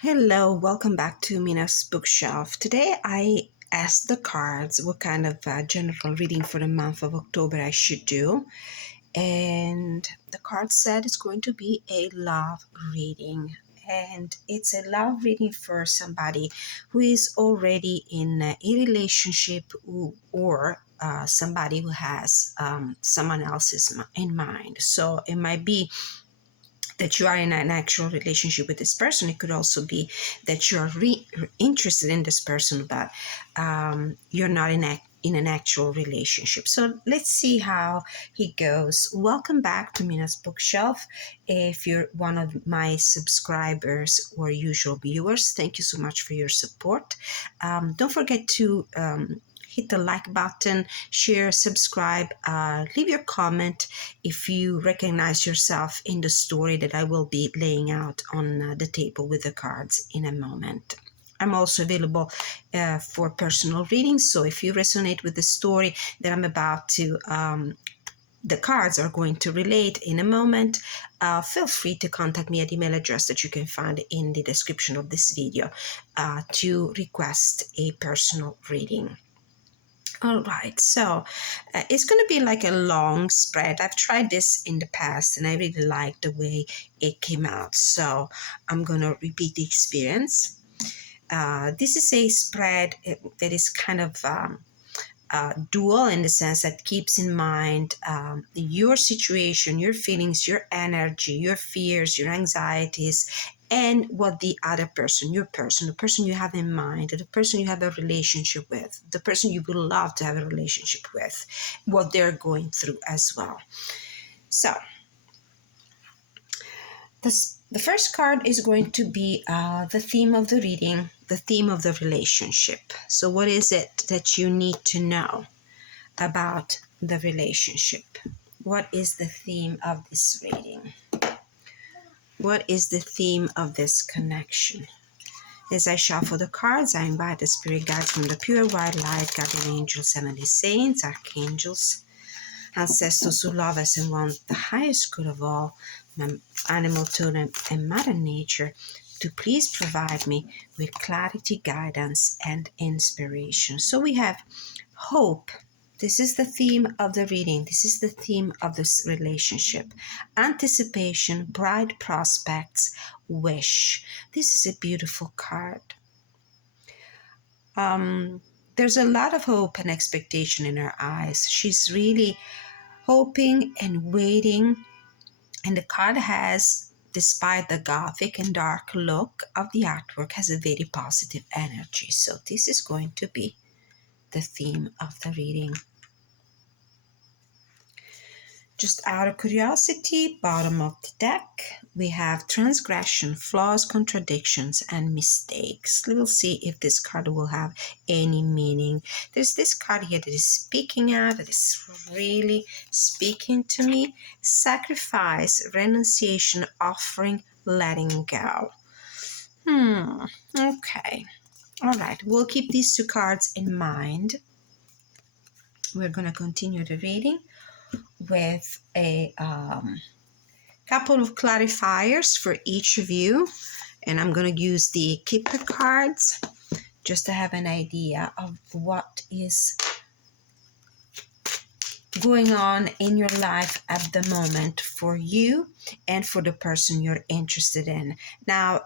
Hello, welcome back to Mina's bookshelf. Today I asked the cards what kind of general reading for the month of October I should do. And the card said it's going to be a love reading. And it's a love reading for somebody who is already in a relationship or somebody who has someone else's in mind. So it might be that you are in an actual relationship with this person. It could also be that you're interested in this person, but you're not in an actual relationship. So let's see how he goes. Welcome back to Mina's bookshelf. If you're one of my subscribers or usual viewers, thank you so much for your support. Don't forget to hit the like button, share, subscribe, leave your comment if you recognize yourself in the story that I will be laying out on the table with the cards in a moment. I'm also available for personal readings, so if you resonate with the story that I'm about to the cards are going to relate in a moment, feel free to contact me at the email address that you can find in the description of this video to request a personal reading. All right, so it's going to be like a long spread. I've tried this in the past and I really liked the way it came out. So I'm going to repeat the experience. This is a spread that is kind of dual in the sense that keeps in mind your situation, your feelings, your energy, your fears, your anxieties, and what the other person, your person, the person you have in mind, the person you have a relationship with, the person you would love to have a relationship with, what they're going through as well. So the first card is going to be the theme of the reading, the theme of the relationship. So what is it that you need to know about the relationship? What is the theme of this reading? What is the theme of this connection? As I shuffle the cards, I invite the spirit guides from the pure white light, guardian angels, heavenly saints, archangels, ancestors who love us and want the highest good of all, my animal totem and Mother Nature, to please provide me with clarity, guidance, and inspiration. So we have hope. This is the theme of the reading. This is the theme of this relationship. Anticipation, bright prospects, wish. This is a beautiful card. There's a lot of hope and expectation in her eyes. She's really hoping and waiting. And the card has, despite the gothic and dark look of the artwork, has a very positive energy. So this is going to be the theme of the reading. Just out of curiosity, bottom of the deck, we have transgression, flaws, contradictions, and mistakes. We'll see if this card will have any meaning. There's this card here that is speaking out, that is really speaking to me. Sacrifice, renunciation, offering, letting go. Okay. All right, we'll keep these two cards in mind. We're going to continue the reading with a couple of clarifiers for each of you, and I'm going to use the Kipper cards just to have an idea of what is going on in your life at the moment for you and for the person you're interested in. Now,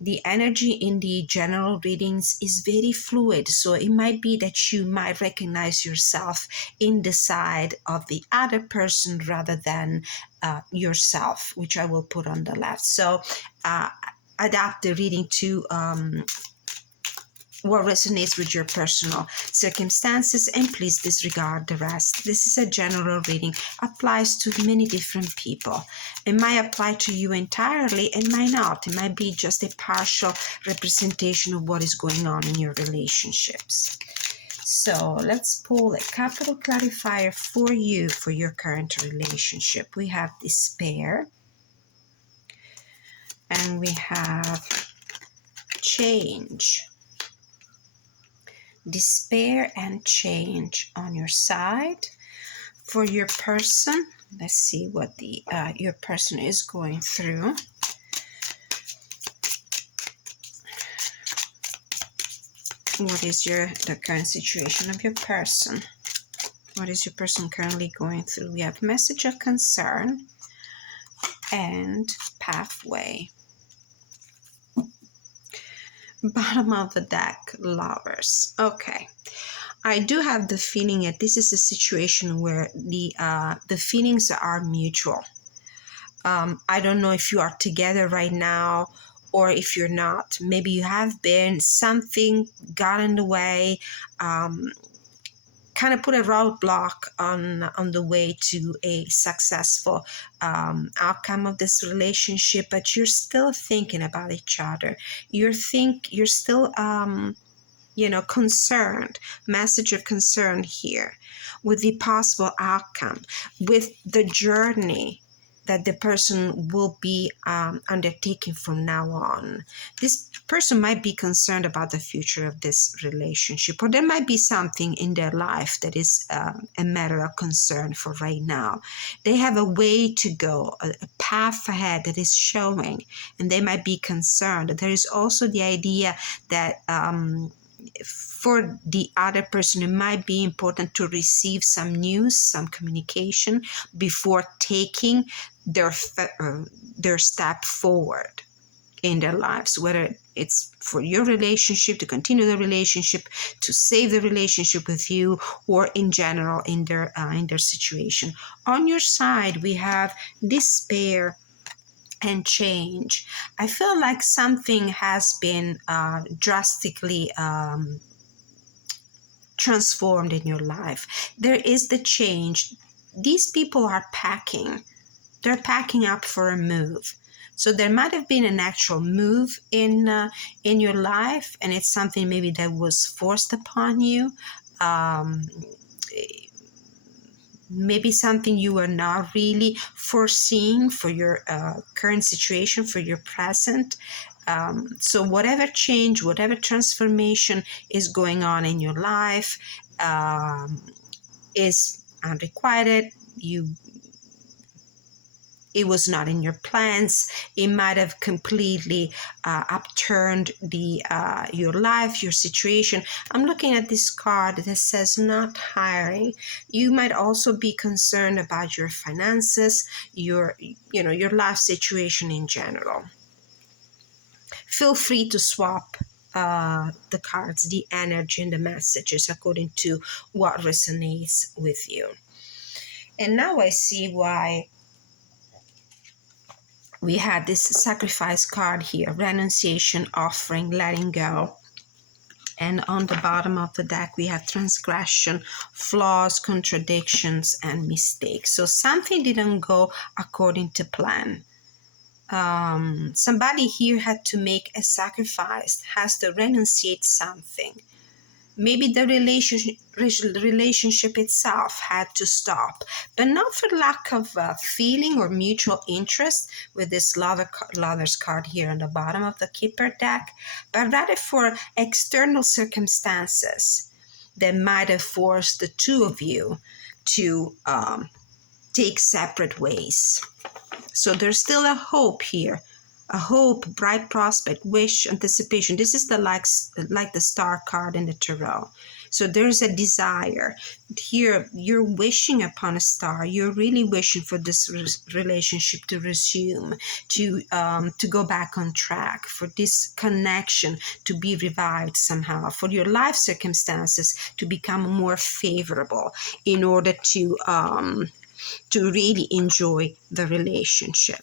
the energy in the general readings is very fluid, so it might be that you might recognize yourself in the side of the other person rather than yourself, which I will put on the left. So adapt the reading to what resonates with your personal circumstances, and please disregard the rest. This is a general reading, applies to many different people. It might apply to you entirely, it might not. It might be just a partial representation of what is going on in your relationships. So let's pull a capital clarifier for you for your current relationship. We have despair, and we have change. Despair and change on your side. For your person, let's see what your person is going through. What is the current situation of your person? What is your person currently going through? We have message of concern and pathway. Bottom of the deck, Lovers. Okay. I do have the feeling that this is a situation where the feelings are mutual. I don't know if you are together right now or if you're not. Maybe you have been. Something got in the way, kind of put a roadblock on the way to a successful outcome of this relationship, but you're still thinking about each other. You're still concerned, message of concern here with the possible outcome, with the journey that the person will be undertaking from now on. This person might be concerned about the future of this relationship, or there might be something in their life that is a matter of concern for right now. They have a way to go, a path ahead that is showing, and they might be concerned. There is also the idea that for the other person, it might be important to receive some news, some communication before taking their step forward in their lives, whether it's for your relationship, to continue the relationship, to save the relationship with you, or in general in their situation. On your side, we have despair and change. I feel like something has been drastically transformed in your life. There is the change. These people are packing. They're packing up for a move. So there might have been an actual move in your life, and it's something maybe that was forced upon you. Maybe something you were not really foreseeing for your current situation, for your present. So whatever change, whatever transformation is going on in your life is unrequited. It was not in your plans. It might have completely upturned your life, your situation. I'm looking at this card that says not hiring. You might also be concerned about your finances, your life situation in general. Feel free to swap the cards, the energy and the messages according to what resonates with you. And now I see why we had this sacrifice card here, renunciation, offering, letting go. And on the bottom of the deck, we have transgression, flaws, contradictions, and mistakes. So something didn't go according to plan. Somebody here had to make a sacrifice, has to renunciate something. Maybe the relationship itself had to stop, but not for lack of feeling or mutual interest with this Lover's card here on the bottom of the Kipper deck, but rather for external circumstances that might have forced the two of you to take separate ways. So there's still a hope here. A hope, bright prospect, wish, anticipation. This is like the star card in the tarot. So there's a desire. Here, you're wishing upon a star. You're really wishing for this relationship to resume, to go back on track, for this connection to be revived somehow, for your life circumstances to become more favorable in order to really enjoy the relationship.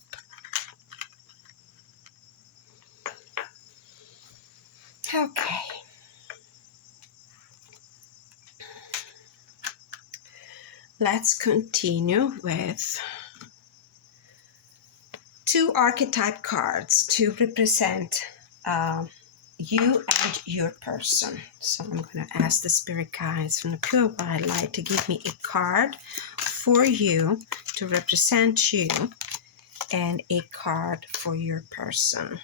Okay. Let's continue with two archetype cards to represent you and your person. So I'm going to ask the spirit guides from the pure white light to give me a card for you to represent you and a card for your person.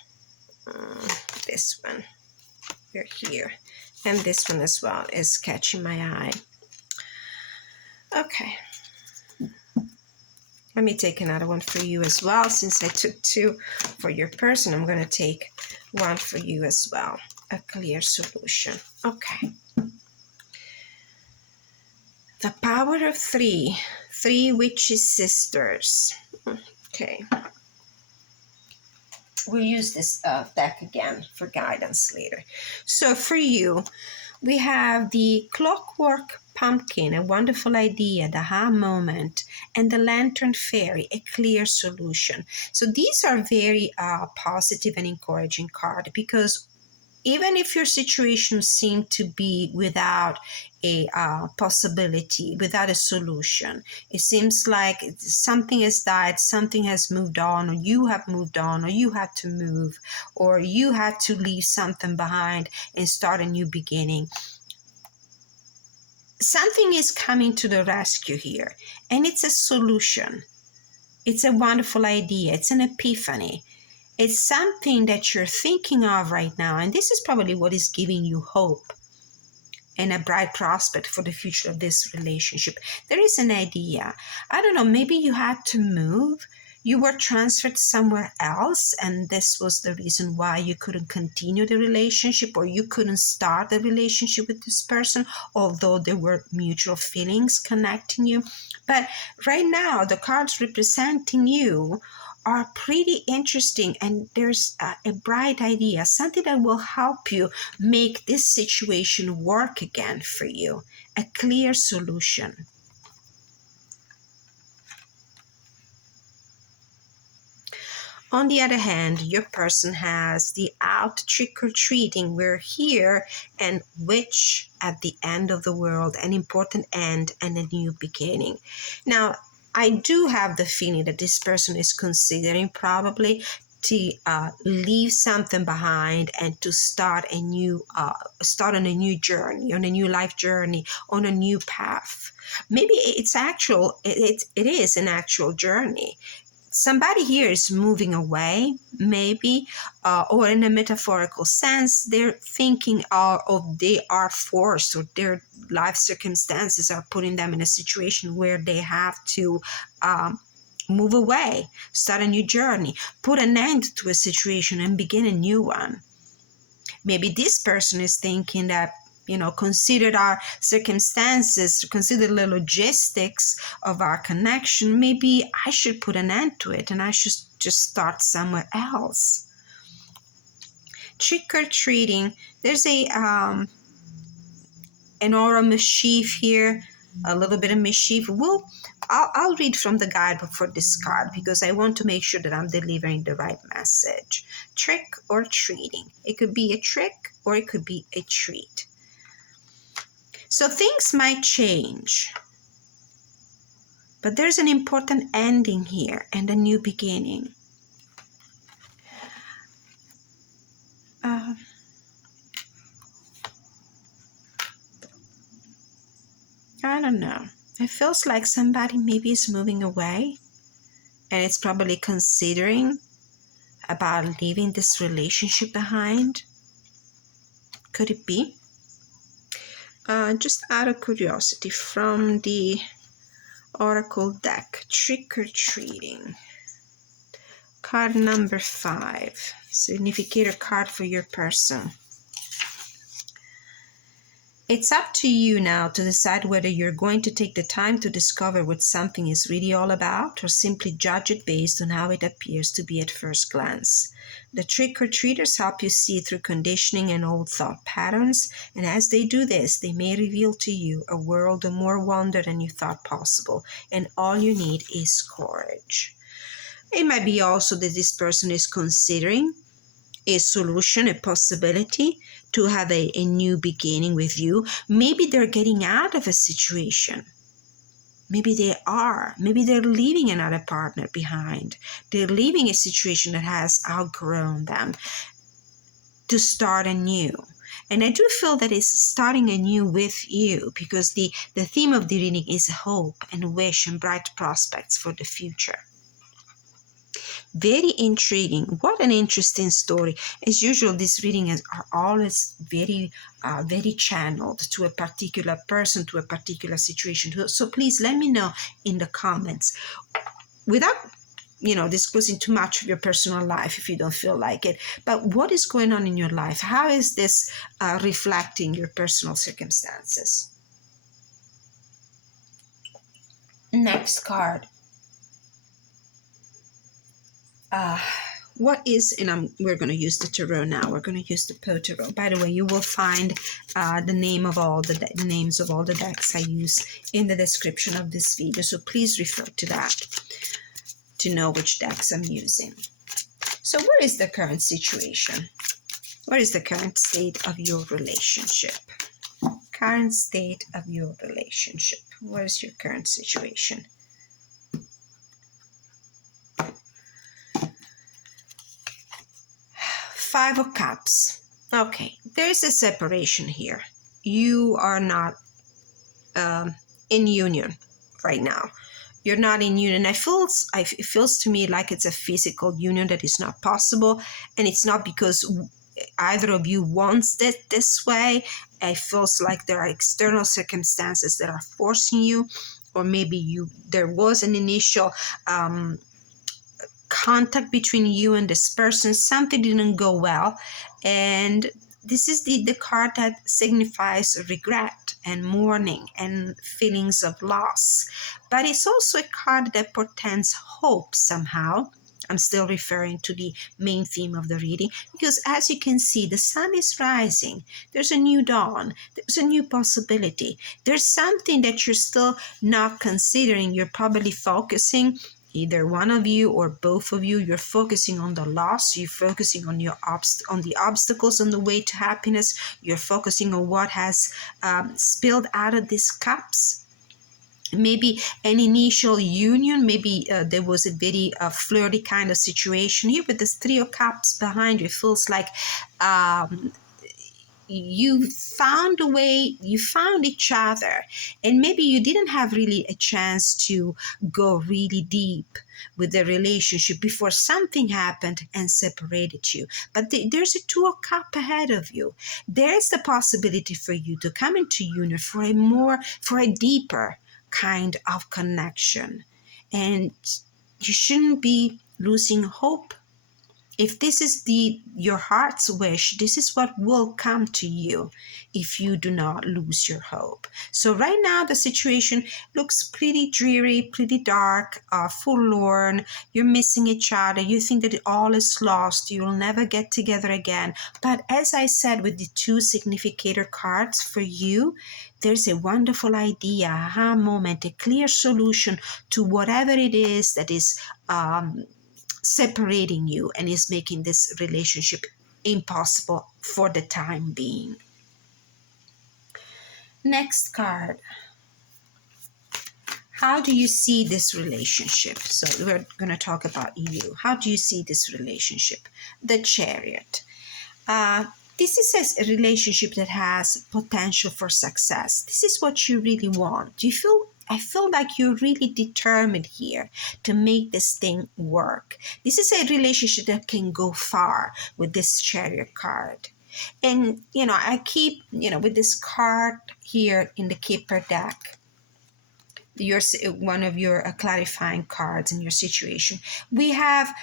This one. You're here. And this one as well is catching my eye. Okay. Let me take another one for you as well. Since I took two for your person, I'm going to take one for you as well. a clear solution. Okay. The power of three. Three witches sisters. Okay. We'll use this deck again for guidance later. So for you, we have the clockwork pumpkin, a wonderful idea, the aha moment, and the lantern fairy, a clear solution. So these are very positive and encouraging cards, because even if your situation seemed to be without a possibility, without a solution, it seems like something has died, something has moved on, or you have moved on, or you had to move, or you had to leave something behind and start a new beginning. Something is coming to the rescue here, and it's a solution. It's a wonderful idea. It's an epiphany. It's something that you're thinking of right now, and this is probably what is giving you hope and a bright prospect for the future of this relationship. There is an idea. I don't know, maybe you had to move. You were transferred somewhere else, and this was the reason why you couldn't continue the relationship, or you couldn't start the relationship with this person, although there were mutual feelings connecting you. But right now, the cards representing you are pretty interesting, and there's a bright idea, something that will help you make this situation work again for you, a clear solution. On the other hand, your person has the out trick-or-treating. We're here, and witch at the end of the world, an important end and a new beginning. Now, I do have the feeling that this person is considering probably to leave something behind and to start on a new journey, on a new life journey, on a new path. Maybe it is an actual journey. Somebody here is moving away, maybe, or in a metaphorical sense, they're thinking of they are forced, or their life circumstances are putting them in a situation where they have to move away, start a new journey, put an end to a situation and begin a new one. Maybe this person is thinking that, consider our circumstances, consider the logistics of our connection, maybe I should put an end to it and I should just start somewhere else. Trick-or-treating, there's an aura mischief here, a little bit of mischief. I'll read from the guidebook for this card, because I want to make sure that I'm delivering the right message. Trick or treating. It could be a trick or it could be a treat. So things might change, but there's an important ending here and a new beginning. I don't know. It feels like somebody maybe is moving away, and it's probably considering about leaving this relationship behind. Could it be? Just out of curiosity, from the Oracle deck, trick-or-treating. Card number 5, significator card for your person. It's up to you now to decide whether you're going to take the time to discover what something is really all about, or simply judge it based on how it appears to be at first glance. The trick-or-treaters help you see through conditioning and old thought patterns, and as they do this, they may reveal to you a world of more wonder than you thought possible, and all you need is courage. It might be also that this person is considering a solution, a possibility to have a new beginning with you. Maybe they're getting out of a situation. Maybe they are. Maybe they're leaving another partner behind. They're leaving a situation that has outgrown them to start anew. And I do feel that it's starting anew with you, because the theme of the reading is hope and wish and bright prospects for the future. Very intriguing. What an interesting story. As usual, these readings are always very channeled to a particular person, to a particular situation. So please let me know in the comments. Without disclosing too much of your personal life if you don't feel like it. But what is going on in your life? How is this reflecting your personal circumstances? Next card. What is, and we're going to use the tarot now. We're going to use the Pot Tarot. By the way, you will find the names of all the decks I use in the description of this video. So please refer to that to know which decks I'm using. So what is the current situation? What is the current state of your relationship? Current state of your relationship. What is your current situation? Five of Cups. Okay, there is a separation here. You are not in union right now. You're not in union. It feels to me like it's a physical union that is not possible, and it's not because either of you wants it this way. It feels like there are external circumstances that are forcing you, or maybe there was an initial contact between you and this person. Something didn't go well, and this is the card that signifies regret and mourning and feelings of loss. But it's also a card that portends hope somehow. I'm still referring to the main theme of the reading, because as you can see, the sun is rising. There's a new dawn. There's a new possibility. There's something that you're still not considering. You're probably focusing, either one of you or both of you, you're focusing on the loss. You're focusing on on the obstacles on the way to happiness. You're focusing on what has spilled out of these cups. Maybe an initial union, maybe there was a very flirty kind of situation. Here with this Three of Cups behind you, it feels like you found a way, you found each other, and maybe you didn't have really a chance to go really deep with the relationship before something happened and separated you. But there's a Two of Cups ahead of you. There's the possibility for you to come into union for a deeper kind of connection, and you shouldn't be losing hope. If this is your heart's wish, this is what will come to you if you do not lose your hope. So right now the situation looks pretty dreary, pretty dark, forlorn. You're missing each other. You think that all is lost. You'll never get together again. But as I said, with the two significator cards for you, there's a wonderful idea, aha moment, a clear solution to whatever it is that is separating you and is making this relationship impossible for the time being. Next card. How do you see this relationship? So we're going to talk about you. How do you see this relationship? The Chariot. This is a relationship that has potential for success. This is what you really want. I feel like you're really determined here to make this thing work. This is a relationship that can go far with this Chariot card. And, I keep, with this card here in the Kipper deck, one of your clarifying cards in your situation. We have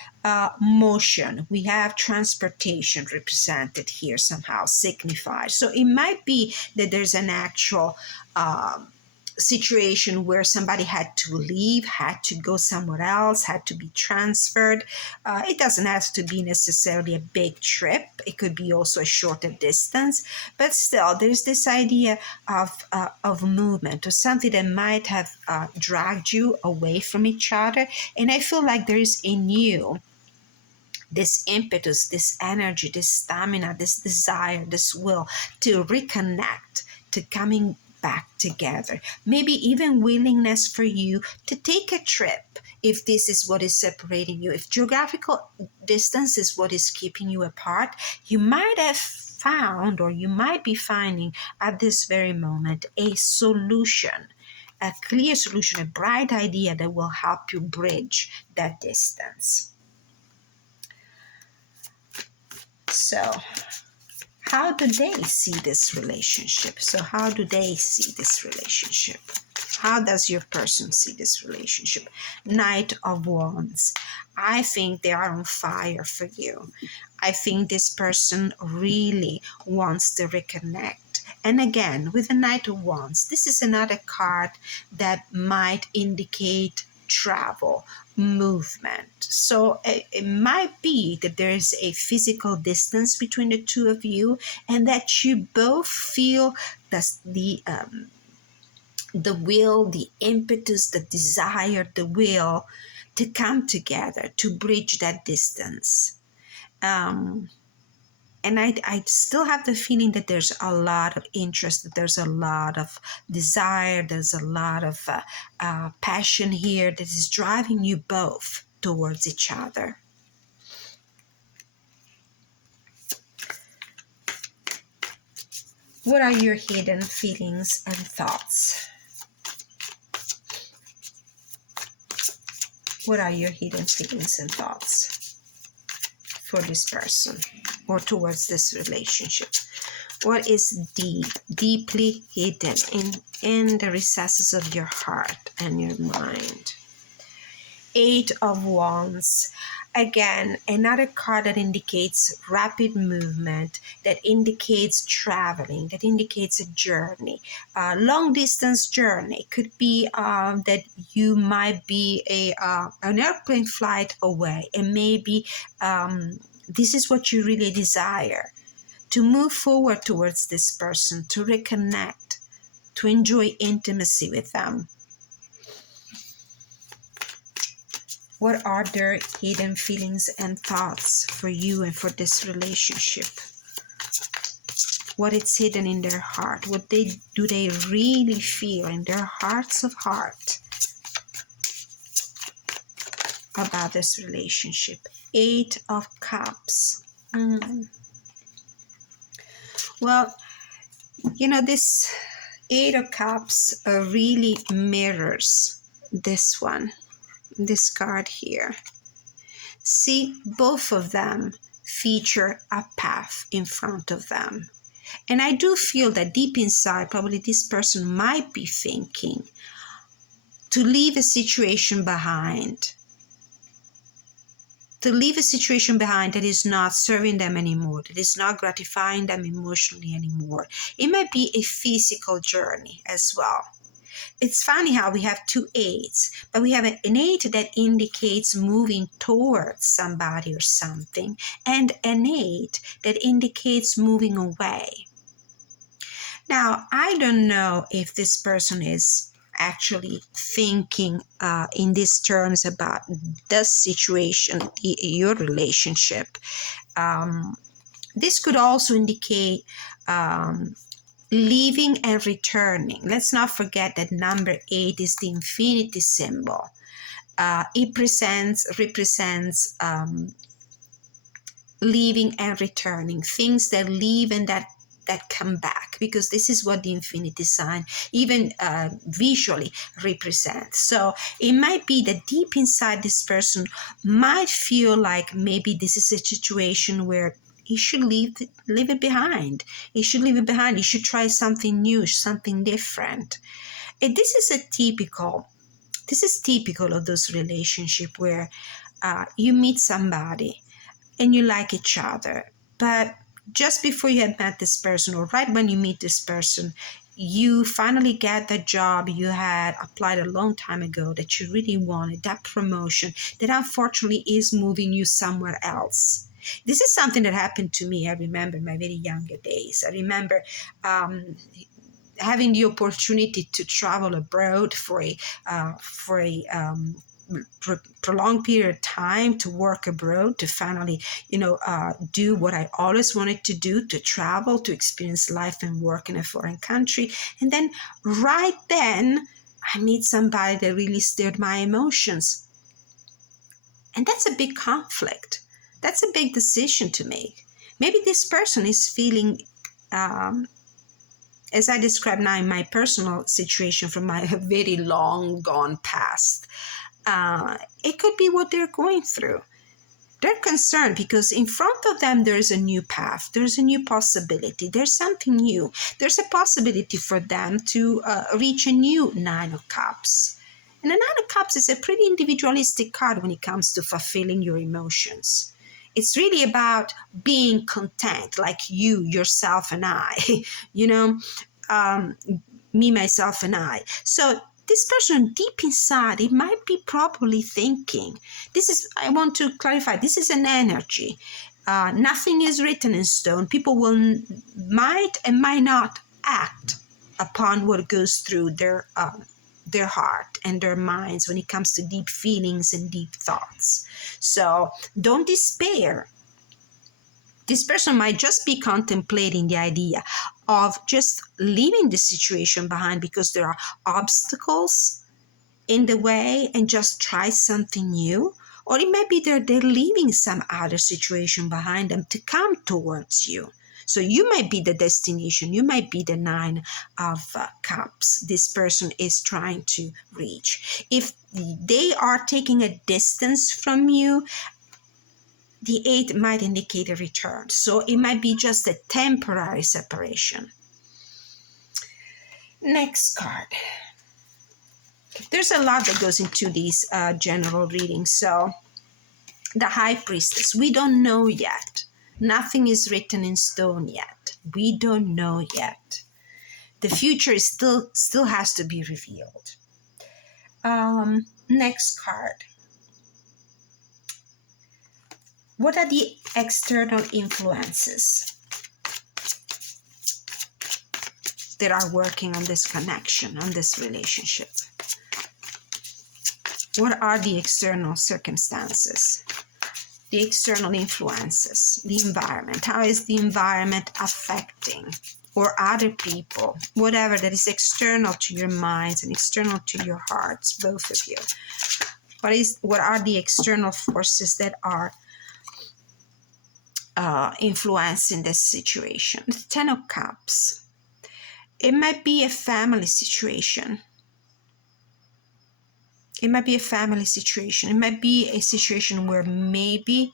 motion, we have transportation represented here somehow, signified. So it might be that there's an actual situation where somebody had to leave, had to go somewhere else, had to be transferred. It doesn't have to be necessarily a big trip. It could be also a shorter distance, but still there's this idea of movement, or something that might have dragged you away from each other. And I feel like there is in you this impetus, this energy, this stamina, this desire, this will to reconnect, to coming back together. Maybe even willingness for you to take a trip if this is what is separating you. If geographical distance is what is keeping you apart, you might have found, or you might be finding at this very moment, a solution, a clear solution, a bright idea that will help you bridge that distance. So how do they see this relationship? So how do they see this relationship? How does your person see this relationship? Knight of Wands. I think they are on fire for you. I think this person really wants to reconnect. And again, with the Knight of Wands, this is another card that might indicate travel, movement. So it might be that there is a physical distance between the two of you, and that you both feel that the will, the impetus, the desire, the will to come together, to bridge that distance. And I still have the feeling that there's a lot of interest, that there's a lot of desire, there's a lot of passion here that is driving you both towards each other. What are your hidden feelings and thoughts? What are your hidden feelings and thoughts for this person or towards this relationship? What is deep, deeply hidden in the recesses of your heart and your mind? Eight of Wands. Again, another card that indicates rapid movement, that indicates traveling, that indicates a journey, a long distance journey. Could be that you might be an airplane flight away, and maybe this is what you really desire, to move forward towards this person, to reconnect, to enjoy intimacy with them. What are their hidden feelings and thoughts for you and for this relationship? What is hidden in their heart? What do they really feel in their hearts of heart about this relationship? Eight of Cups. Well, you know, this Eight of Cups really mirrors this one. This card here. See, both of them feature a path in front of them. And I do feel that deep inside, probably this person might be thinking to leave a situation behind. To leave a situation behind that is not serving them anymore, that is not gratifying them emotionally anymore. It might be a physical journey as well. It's funny how we have two eights, but we have an eight that indicates moving towards somebody or something, and an eight that indicates moving away. Now, I don't know if this person is actually thinking in these terms about the situation, your relationship. This could also indicate leaving and returning. Let's not forget that number 8 is the infinity symbol. It represents leaving and returning, things that leave and that come back, because this is what the infinity sign even visually represents. So it might be that deep inside this person might feel like maybe this is a situation where he should leave it behind. He should leave it behind. He should try something new, something different. And this is typical of those relationships where you meet somebody and you like each other, but just before you had met this person, or right when you meet this person, you finally get the job you had applied a long time ago that you really wanted, that promotion that unfortunately is moving you somewhere else. This is something that happened to me. I remember in my very younger days. I remember having the opportunity to travel abroad for a prolonged period of time, to work abroad, to finally, do what I always wanted to do, to travel, to experience life and work in a foreign country. And then right then, I meet somebody that really stirred my emotions. And that's a big conflict. That's a big decision to make. Maybe this person is feeling, as I described now in my personal situation from my very long gone past, it could be what they're going through. They're concerned because in front of them there's a new path, there's a new possibility, there's something new. There's a possibility for them to reach a new Nine of Cups. And the Nine of Cups is a pretty individualistic card when it comes to fulfilling your emotions. It's really about being content, like you, yourself, and I, you know, me, myself, and I. So this person deep inside, it might be probably thinking, I want to clarify, this is an energy. Nothing is written in stone. People might and might not act upon what goes through their heart and their minds when it comes to deep feelings and deep thoughts. So don't despair. This person might just be contemplating the idea of just leaving the situation behind because there are obstacles in the way and just try something new. Or it might be they're leaving some other situation behind them to come towards you. So you might be the destination. You might be the Nine of Cups this person is trying to reach. If they are taking a distance from you, the 8 might indicate a return. So it might be just a temporary separation. Next card. There's a lot that goes into these general readings. So the High Priestess, we don't know yet. Nothing is written in stone yet. We don't know yet. The future is still has to be revealed. Next card. What are the external influences that are working on this connection, on this relationship? What are the external circumstances? The external influences, the environment. How is the environment affecting, or other people, whatever that is external to your minds and external to your hearts, both of you? What are the external forces that are influencing this situation? The Ten of Cups. It might be a family situation. It might be a family situation. It might be a situation where maybe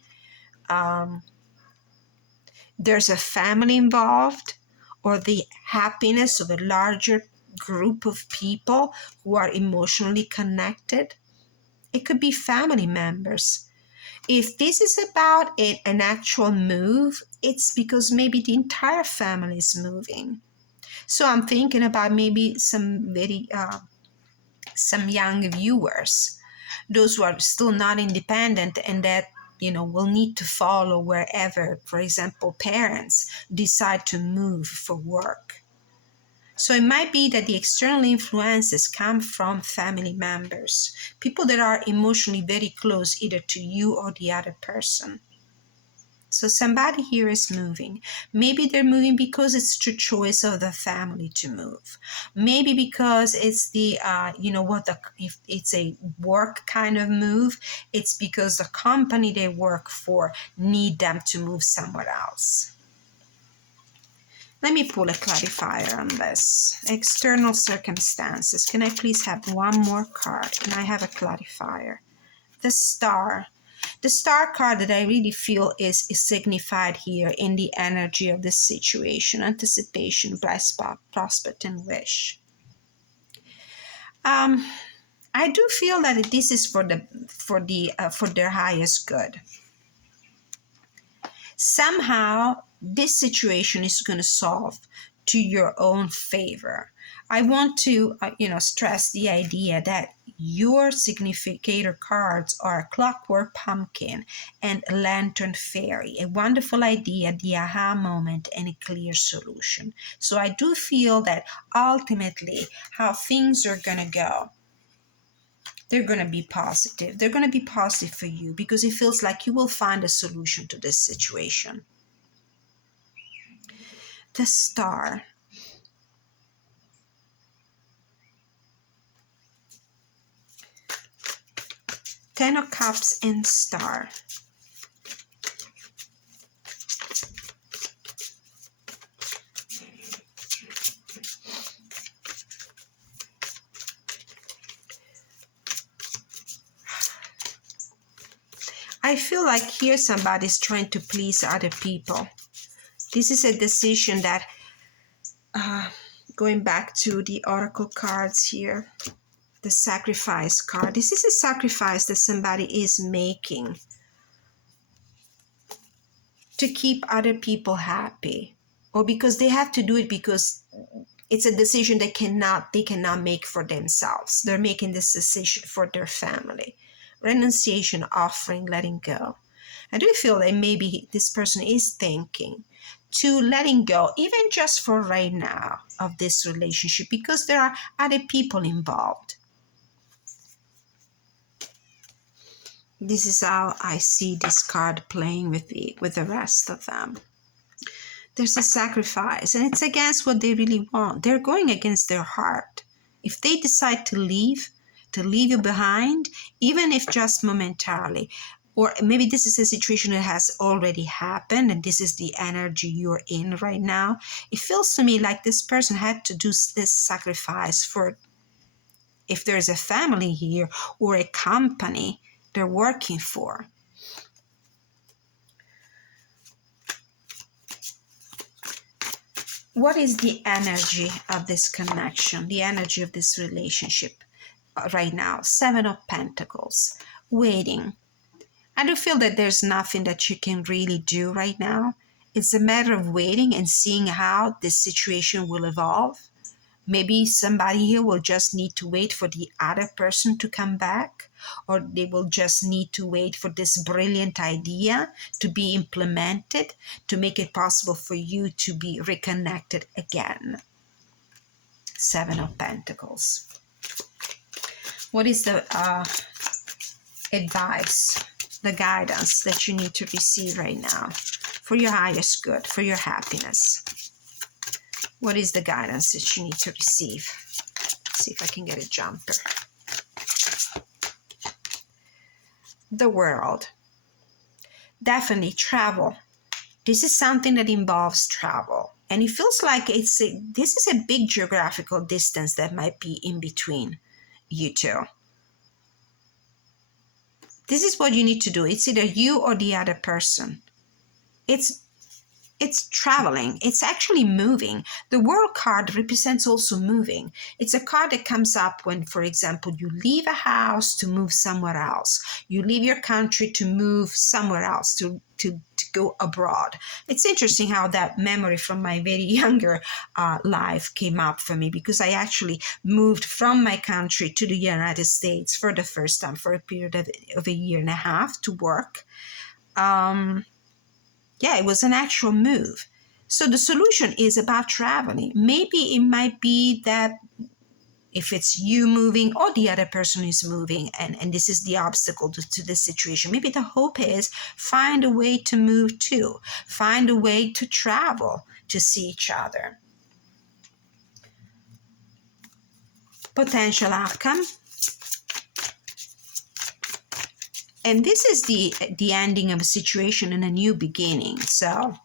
there's a family involved, or the happiness of a larger group of people who are emotionally connected. It could be family members. If this is about an actual move, it's because maybe the entire family is moving. So I'm thinking about maybe some young viewers, those who are still not independent and that will need to follow wherever, for example, parents decide to move for work. So it might be that the external influences come from family members, people that are emotionally very close either to you or the other person. So somebody here is moving. Maybe they're moving because it's the choice of the family to move. Maybe because it's if it's a work kind of move, it's because the company they work for need them to move somewhere else. Let me pull a clarifier on this. External circumstances. Can I please have one more card? Can I have a clarifier? The Star. The Star card that I really feel is signified here in the energy of this situation: anticipation, prospect, and wish. I do feel that this is for their highest good. Somehow, this situation is going to solve to your own favor. I want to, stress the idea that your significator cards are Clockwork Pumpkin and Lantern Fairy, a wonderful idea, the aha moment, and a clear solution. So I do feel that ultimately how things are going to go, they're going to be positive. They're going to be positive for you because it feels like you will find a solution to this situation. The Star. Ten of Cups and Star. I feel like here somebody's trying to please other people. This is a decision that, going back to the oracle cards here, the sacrifice card. This is a sacrifice that somebody is making to keep other people happy, or because they have to do it because it's a decision they cannot make for themselves. They're making this decision for their family. Renunciation, offering, letting go. I do feel that maybe this person is thinking to letting go, even just for right now, of this relationship, because there are other people involved. This is how I see this card playing with the rest of them. There's a sacrifice, and it's against what they really want. They're going against their heart. If they decide to leave you behind, even if just momentarily, or maybe this is a situation that has already happened and this is the energy you're in right now, it feels to me like this person had to do this sacrifice for, if there's a family here or a company they're working for. What is the energy of this connection, the energy of this relationship right now? 7 of Pentacles, waiting. I do feel that there's nothing that you can really do right now. It's a matter of waiting and seeing how this situation will evolve. Maybe somebody here will just need to wait for the other person to come back, or they will just need to wait for this brilliant idea to be implemented to make it possible for you to be reconnected again. 7 of Pentacles. What is the advice, the guidance that you need to receive right now for your highest good, for your happiness? What is the guidance that you need to receive? Let's see if I can get a jumper. The World. Definitely travel. This is something that involves travel. And it feels like this is a big geographical distance that might be in between you two. This is what you need to do. It's either you or the other person. It's traveling. It's actually moving. The World card represents also moving. It's a card that comes up when, for example, you leave a house to move somewhere else. You leave your country to move somewhere else, to go abroad. It's interesting how that memory from my very younger life came up for me, because I actually moved from my country to the United States for the first time for a period of a year and a half to work. Yeah, it was an actual move. So the solution is about traveling. Maybe it might be that if it's you moving or the other person is moving, and this is the obstacle to the situation, maybe the hope is find a way to move too. Find a way to travel to see each other. Potential outcome. And this is the ending of a situation and a new beginning. So,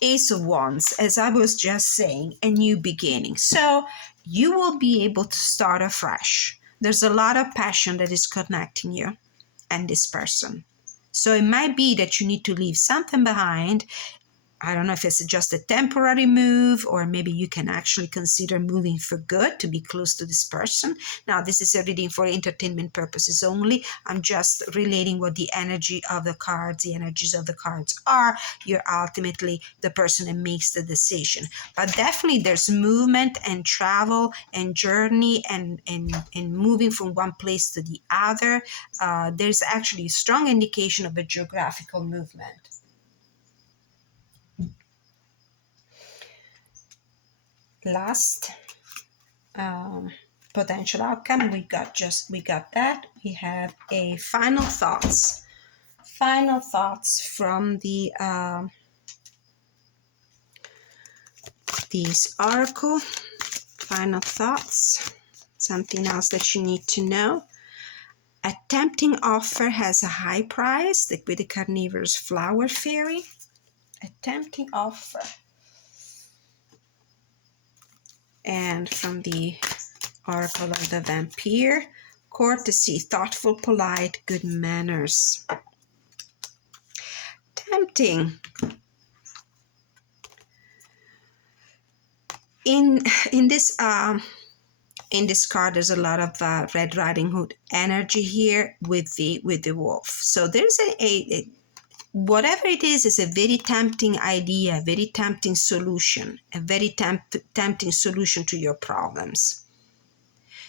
Ace of Wands, as I was just saying, a new beginning. So, you will be able to start afresh. There's a lot of passion that is connecting you and this person. So, it might be that you need to leave something behind. I don't know if it's just a temporary move, or maybe you can actually consider moving for good to be close to this person. Now, this is a reading for entertainment purposes only. I'm just relating what the energy of the cards, the energies of the cards are. You're ultimately the person that makes the decision. But definitely there's movement and travel and journey and moving from one place to the other. There's actually a strong indication of a geographical movement. Last potential outcome, we got that. We have a final thoughts from the these oracle. Final thoughts, something else that you need to know. A tempting offer has a high price, like with the carnivorous flower fairy. A tempting offer. And from the oracle of the vampire, courtesy, thoughtful, polite, good manners. tempting. In this card, there's a lot of Red Riding Hood energy here with the wolf. So there's a whatever it is a very tempting idea, very tempting solution, a very tempting solution to your problems.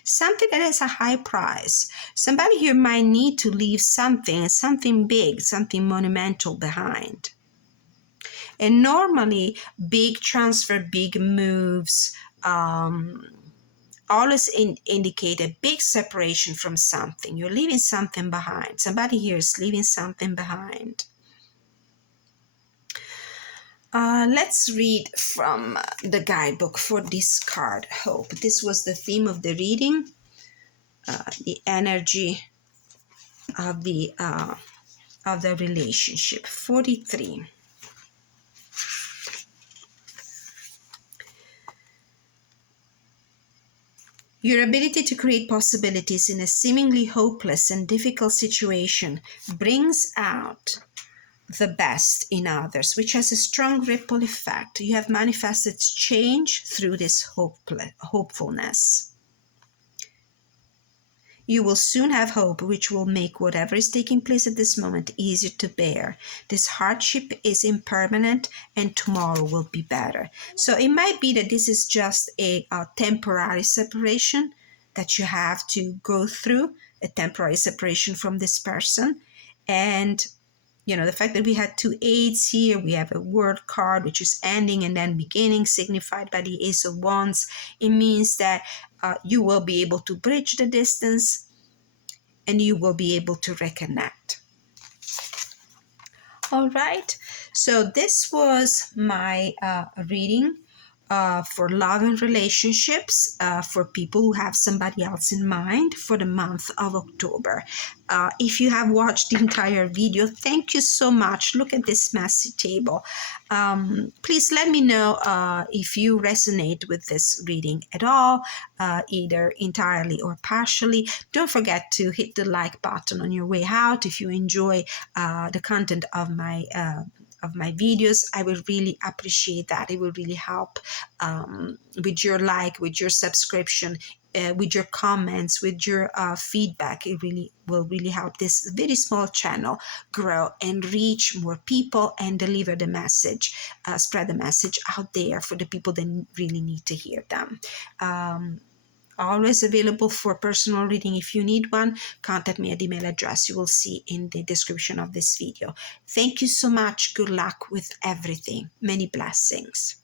Something that has a high price. Somebody here might need to leave something big, something monumental behind. And normally, big transfer, big moves, always indicate a big separation from something. You're leaving something behind. Somebody here is leaving something behind. Let's read from the guidebook for this card, Hope. This was the theme of the reading, the energy of the relationship. 43. Your ability to create possibilities in a seemingly hopeless and difficult situation brings out the best in others, which has a strong ripple effect. You have manifested change through this hopefulness. You will soon have hope, which will make whatever is taking place at this moment easier to bear. This hardship is impermanent and tomorrow will be better. So it might be that this is just a temporary separation that you have to go through, a temporary separation from this person. And you know, the fact that we had 2 8s here, we have a word card, which is ending and then beginning, signified by the Ace of Wands. It means that you will be able to bridge the distance and you will be able to reconnect. All right, so this was my reading for love and relationships for people who have somebody else in mind for the month of October. If you have watched the entire video, thank you so much. Look at this messy table. Please let me know if you resonate with this reading at all, either entirely or partially. Don't forget to hit the like button on your way out if you enjoy the content of my videos. I will really appreciate that. It will really help with your like, with your subscription, with your comments, with your feedback. It really will really help this very small channel grow and reach more people and deliver the message, spread the message out there for the people that really need to hear them. Always available for personal reading. If you need one, contact me at the email address you will see in the description of this video. Thank you so much. Good luck with everything. Many blessings.